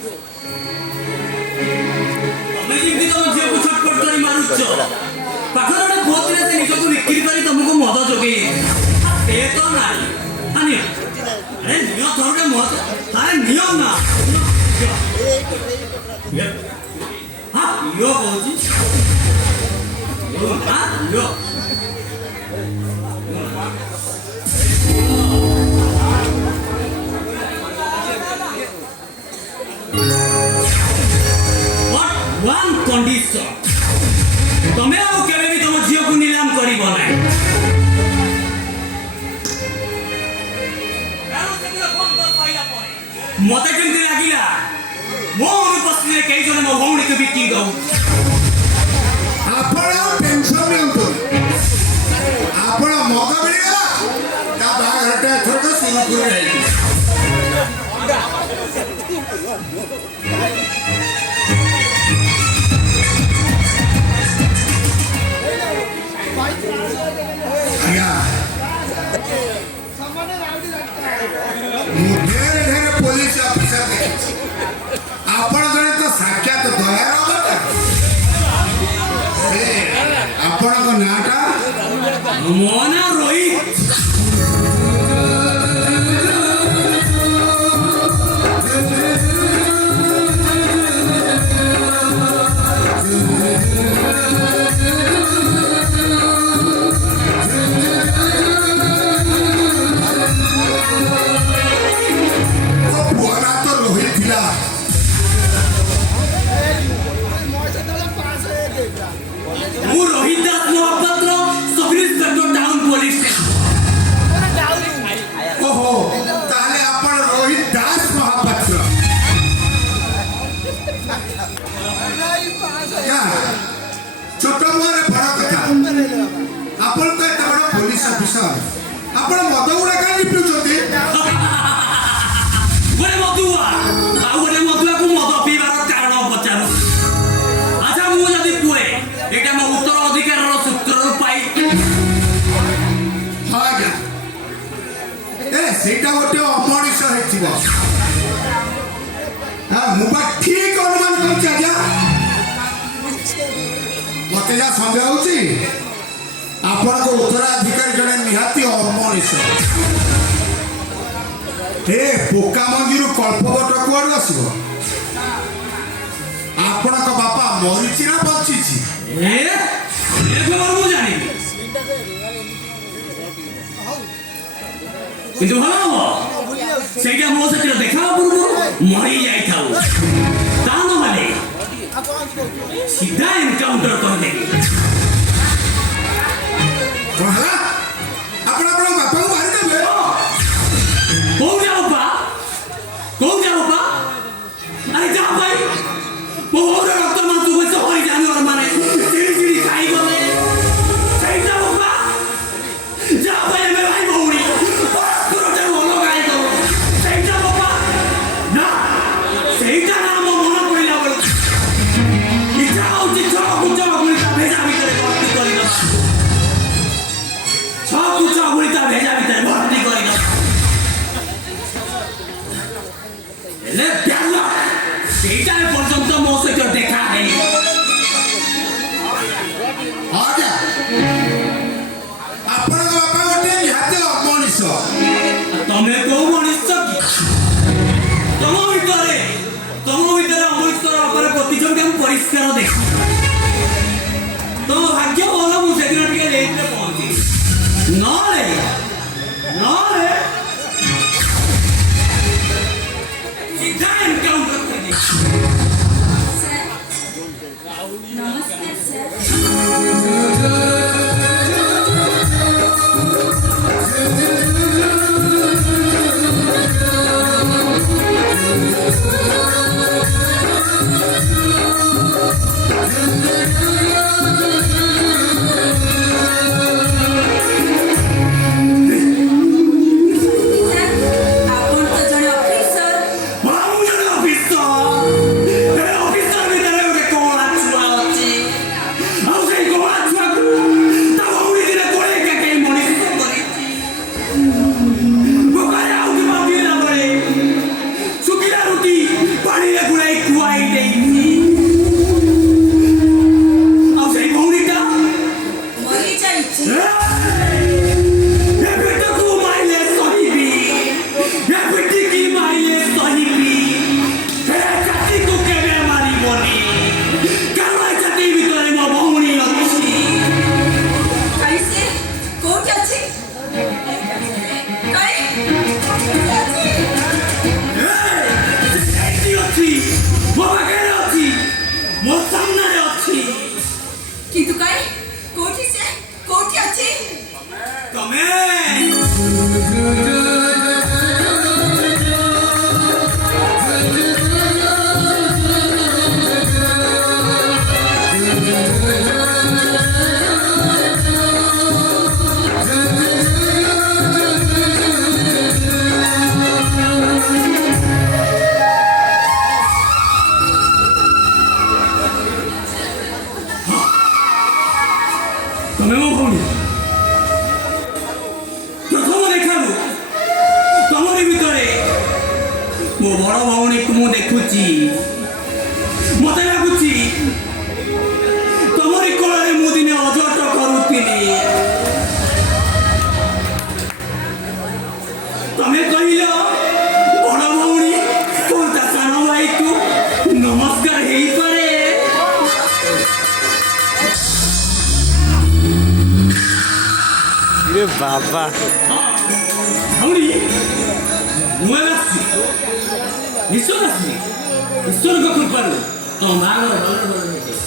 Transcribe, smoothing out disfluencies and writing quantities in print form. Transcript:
ତମେ ଯେମିତି ତମ ଝିଅକୁ ଛଟପଟ କରି ମାରୁଛ ପାଖରେ ଗୋଟେ ପୁଅ ଥିଲେ ସେ ନିଜକୁ ବିକ୍ରି କରି ତମକୁ ମଦ ଯୋଗେଇ ସେ ତ ନାହିଁ ନିଅ ଆରେ ନିଅ ଥରୁଟେ ମଦ ଆରେ ନିଅ ନା ହଁ ନିଅ କହୁଛି ନିଅ one condition ତମେ ଆଉ କେବେ ବି ତମ ଝିଅକୁ ନିଲାମ କରିବ ନାହିଁ ମତେ କେମିତି ଲାଗିଲା ମୋ ଅନୁପସ୍ଥିତିରେ କେହି ଜଣେ ମୋ ଭଉଣୀକୁ ବିକି ଦଉ ଆପଣ ଟେନସନ ନିଅନ୍ତୁ ଆପଣ ମଦ ମିଳିଗଲା ତା ବାହାଘରଟା ଏଥରକ ସିଂହପୁରରେ ହେଇଛି ମୁଁ ଢେରେ ଢେରେ ପୋଲିସ ଅଫିସର ଦେଖିଛି ଆପଣ ଜଣେ ତ ସାକ୍ଷାତ ଦୟାର ଆପଣଙ୍କ ନାଁଟା ମୋ ନାଁ ରୋହିତ ମୁଁ Rohit Das Mahapatra sub inspector town police ଓହୋ ତାହେଲେ ଆପଣ ରୋହିତ ଦାସ ମହାପାତ୍ର ଛୋଟ ମୁହଁରେ ବଡ କଥା ଆପଣ ତ ଏତେ ବଡ ପୋଲିସ ଅଫିସର ଆପଣ ମଦ ଗୁଡା କାହିଁକି ପିଉଛନ୍ତି ଗୋଟେ ମଦୁଆ ଆଉ ଗୋଟେ ମଦୁଆକୁ ମଦ ପିଇବାର କାରଣ ପଚାରୁ ଆଚ୍ଛା ମୁଁ ଯଦି କୁହେ ଏଇଟା ମୋ ଉତ୍ତର ଅଧିକାରର ସୂତ୍ରରୁ ପାଇ ହଁ ଆଜ୍ଞା ସେଇଟା ଗୋଟେ ଅମଣିଷ ହେଇଥିବ ମୁଁ ବା ଠିକ ଅନୁମାନ କରୁଛି ଆଜ୍ଞା ମତେ ଯାହା ସନ୍ଦେହ ହଉଛି ଆପଣଙ୍କ ଉତ୍ତରାଧିକାରୀ ଜଣେ ନିହାତି ଅମଣିଷ ପୋକା ମଞ୍ଜିରୁ କଳ୍ପବଟ କୁଆଡୁ ଆସିବ ଆପଣଙ୍କ ବାପା ମରିଛି ନା ବଞ୍ଚିଛି ମୁଁ ଜାଣିବି କିନ୍ତୁ ଭଲ ହବ ସେଇଟା ମୋ ସାଥିରେ ଦେଖା ପୂର୍ବରୁ ମରି ଯାଇଥାଉ ତା ନହେଲେ ସିଧା ଏନକାଉଣ୍ଟର କରିଦେବି ଆପଣ ଆପଣଙ୍କ ବାପାକୁ ମାରିଦେବେ କୋଉ ଯାଉ ପା ଆରେ ଯା ଭାଇ ମୋର ରକ୍ତ ମାଂସ ବସ ହୋଇ ଜାନୁଆର ମାନେ ଚିଡ଼ି ଚିଡ଼ି ଖାଇଗଲେ ସେଇଟା ବାପା ଯା ଭାଇ ଆମେ ଭାଇ ଭଉଣୀ ପରସ୍ପରଟେ ଅଲଗା ହେଇଗଲ ସେଇଟା ବାପା ନା ସେଇଟା ନା ମୋ ମନ ପଡ଼ିଲା ବେଳକୁ ଇଚ୍ଛା ହଉଛି ଛଅ କୁଚ ଗୁଳି ତା ଭେଜା ଭିତରେ ଭର୍ତ୍ତି କରିଦେବା ଛଅ କୁଚ ଗୁଳି ତା ଭେଜା ଭିତରେ ଭର୍ତ୍ତି କରିଦେବା ହେଲେ ପ୍ୟାଲା ସେଇଟା ପର୍ଯ୍ୟନ୍ତ ମୋ ସହିତ ଦେଖା ହେଇନି ଆପଣଙ୍କ ବାପା ଗୋଟେ ନିହାତି ଅମଣିଷ ତମେ କୋଉ ମଣିଷ କି ତମ ଭିତରେ ଅମଣିଷର ଉପରେ ପ୍ରତିଯୋଗିତା ମୁଁ ପରିଷ୍କାର ଦେଖି ତମ ଭାଗ୍ୟ ଭଲ ମୁଁ ସେଦିନ ଟିକେ ଲେଟ୍ରେ ପହଞ୍ଚି ନହେଲେ ସିଧା ଏନକାଉଣ୍ଟର କରିଦେବି नमस्कार ମୋ ବଡ଼ ଭଉଣୀକୁ ମୁଁ ଦେଖୁଛି ମତେ ଲାଗୁଛି ତମରି କୋଳରେ ମୁଁ ଦିନେ ଅଜଟ କରୁଥିଲି ତମେ କହିଲ ବଡ଼ ଭଉଣୀ ତୋର ତା ସାନ ଭାଇକୁ ନମସ୍କାର ହେଇପାରେ रे बाबा ଭଉଣୀ ମୁଁ ଏବେ ଆସିଛି ନିଶ୍ଚୟ ଆସିଛି ଈଶ୍ୱରଙ୍କ କୃପାରୁ ତମ ବାହାଘର ଭଲରେ ଭଲରେ ହେଇଯିବ।